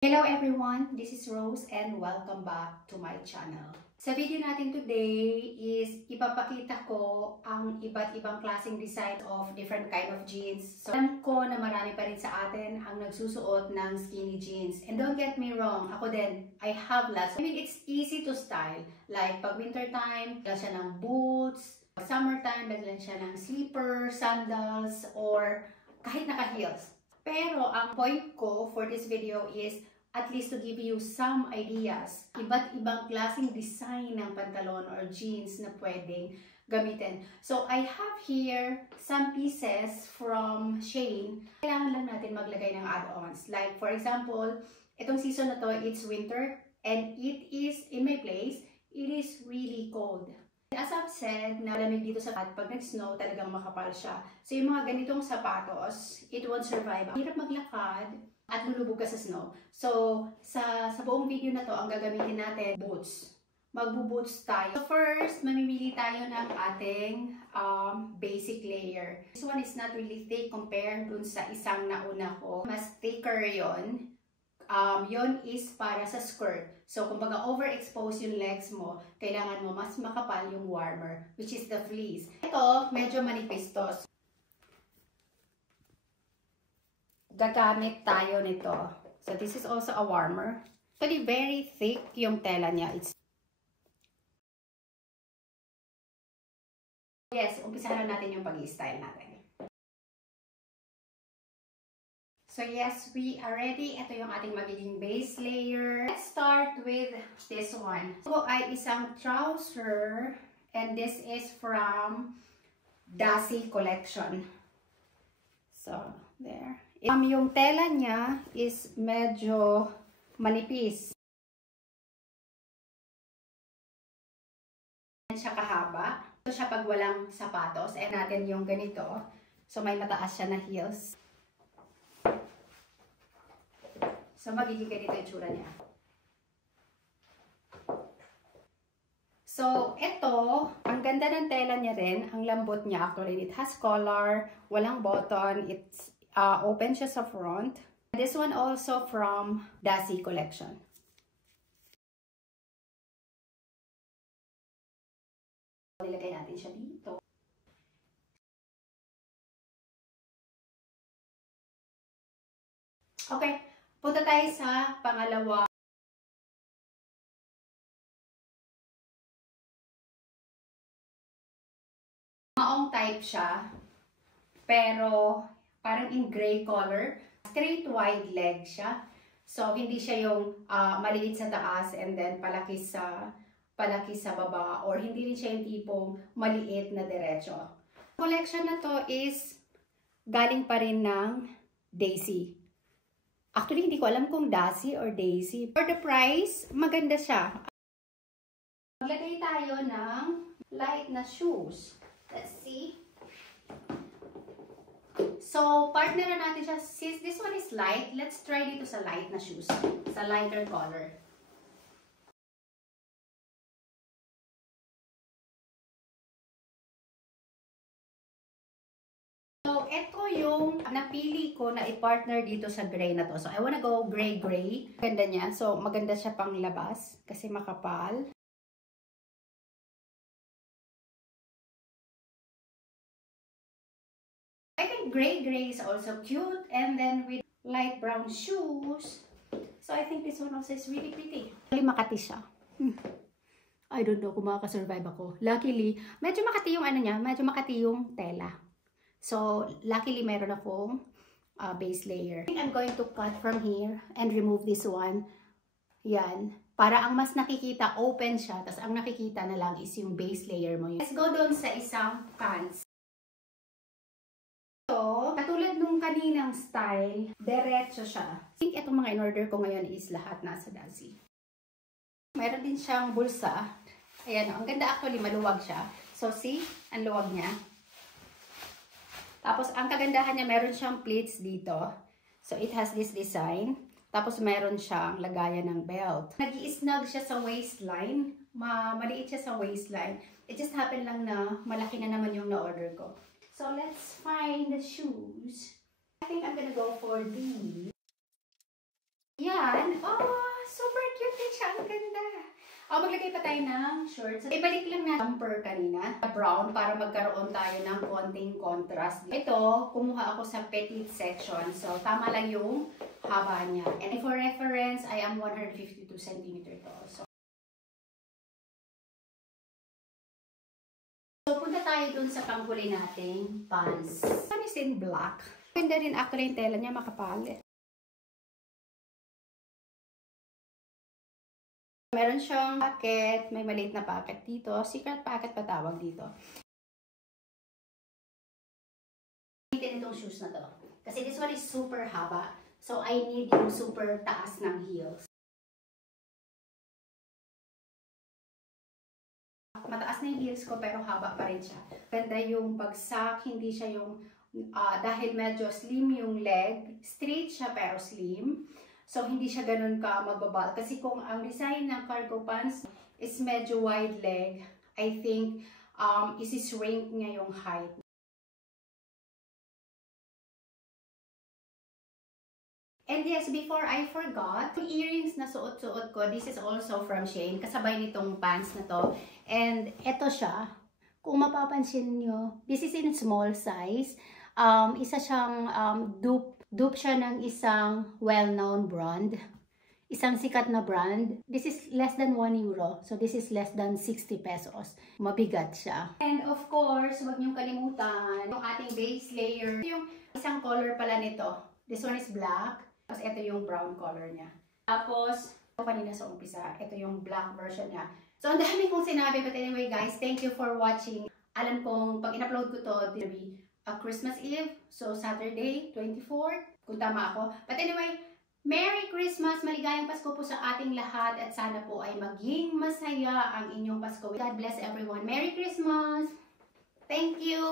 Hello everyone, this is Rose and welcome back to my channel. Sa video natin today is ipapakita ko ang iba't ibang klaseng design of different kind of jeans. So, alam ko na marami pa rin sa atin ang nagsusuot ng skinny jeans. And don't get me wrong, ako din, I have lots. I mean, it's easy to style. Like pag winter time, lagyan siya ng boots. Pag summertime, lagyan siya ng slippers, sandals, or kahit naka-heels. Pero ang point ko for this video is at least to give you some ideas. Iba't ibang klaseng design ng pantalon or jeans na pwedeng gamitin. So, I have here some pieces from Shein. Kailangan lang natin maglagay ng add-ons. Like, for example, itong season na to, it's winter. And it is, in my place, it is really cold. As I've said, nalamig dito sa pag nag-snow, talagang makapal siya. So, yung mga ganitong sapatos, it won't survive. Hirap maglakad at lulubog ka sa snow. So, sa buong video na to, ang gagamitin natin, boots. Magbo-boots tayo. So, first, mamimili tayo ng ating basic layer. This one is not really thick compared dun sa isang nauna ko. Mas thicker yon. Yon is para sa skirt. So, kumbaga overexpose yung legs mo, kailangan mo mas makapal yung warmer, which is the fleece. Ito, medyo manipis to. Gagamit tayo nito. So, this is also a warmer. Actually, very thick yung tela niya. Yes, umpisahan na natin yung pag-i-style natin. So, yes, we are ready. Ito yung ating magiging base layer. Let's start with this one. So, ay isang trouser. And this is from Dasi Collection. So, there. Yung tela niya is medyo manipis. Siya kahaba. Ito siya pag walang sapatos. And natin yung ganito. So, may mataas siya na heels. So, magiging ganito yung tsura niya. So, ito, ang ganda ng tela niya rin. Ang lambot niya. Actually, it has collar, walang button. It's open siya sa front. This one also from Dasi Collection. Ilagay natin siya dito. Okay, punta tayo sa pangalawa. Maong type siya, pero parang in gray color. Straight wide leg siya. So, hindi siya yung maliit sa taas and then palaki sa baba. Or hindi rin siya yung tipong maliit na diretso. Collection na to is galing pa rin ng Daisy. Actually, hindi ko alam kung Dasi or Daisy. For the price, maganda siya. Maglagay tayo ng light na shoes. Let's see. So, partner na natin siya. Since this one is light, let's try dito sa light na shoes. Sa lighter color. So, ito yung napili ko na i-partner dito sa gray na to. So, I wanna go gray-gray. Ganda niya. So, maganda siya pang labas kasi makapal. Gray is also cute, and then with light brown shoes. So I think this one also is really pretty. Actually, makati siya. I don't know kung makakasurvive ako. Luckily, medyo makati yung ano niya, medyo makati yung tela. So luckily, meron akong base layer. I think I'm going to cut from here and remove this one. Yan. Para ang mas nakikita, open siya. Tapos ang nakikita na lang is yung base layer mo. Let's go doon sa isang pants. So, katulad nung kaninang style, diretso siya. I think itong mga in-order ko ngayon is lahat nasa Dasi. Meron din siyang bulsa. Ayan, ang ganda actually, maluwag siya. So, see? Ang luwag niya. Tapos, ang kagandahan niya, meron siyang pleats dito. So, it has this design. Tapos, meron siyang lagayan ng belt. Nag-i-snug siya sa waistline. Maliit siya sa waistline. It just happened lang na malaki na naman yung na-order ko. So, let's find the shoes. I think I'm gonna go for these. Yan. Oh, super cute din siya. Ang ganda. Maglagay pa tayo ng shorts. Ibalik lang na jumper kanina. Brown para magkaroon tayo ng konting contrast. Ito, kumuha ako sa petite section. So, tama lang yung haba niya. And for reference, I am 152 cm tall. So, punta tayo dun sa pangkulay nating pants. One is in black. Ganda rin actually yung tela niya, makapal. Meron siyang pocket, may maliit na pocket dito. Secret pocket pa tawag dito. Gamitin itong shoes na to. Kasi this one is super haba. So, I need yung super taas ng heels. Mataas na yung heels ko pero haba pa rin siya. Ganda yung bagsak, hindi siya yung, dahil medyo slim yung leg, straight siya pero slim. So, hindi siya ganun ka magbabal. Kasi kung ang design ng cargo pants is medyo wide leg, I think isi-shrink niya yung height. And yes, before I forgot, yung earrings na suot-suot ko, this is also from Shein. Kasabay nitong pants na to. And eto siya. Kung mapapansin nyo, this is in small size. Isa siyang dupe siya ng isang well-known brand. Isang sikat na brand. This is less than 1 euro. So, this is less than 60 pesos. Mabigat siya. And of course, huwag niyong kalimutan yung ating base layer. Yung isang color pala nito. This one is black. Tapos, ito yung brown color niya. Tapos, kanina sa umpisa, ito yung black version niya. So, ang dami kong sinabi. But anyway, guys, thank you for watching. Alam kong, pag in-upload ko to, it'll be Christmas Eve. So, Saturday, 24. Kung tama ako. But anyway, Merry Christmas! Maligayang Pasko po sa ating lahat. At sana po ay maging masaya ang inyong Pasko. God bless everyone. Merry Christmas! Thank you!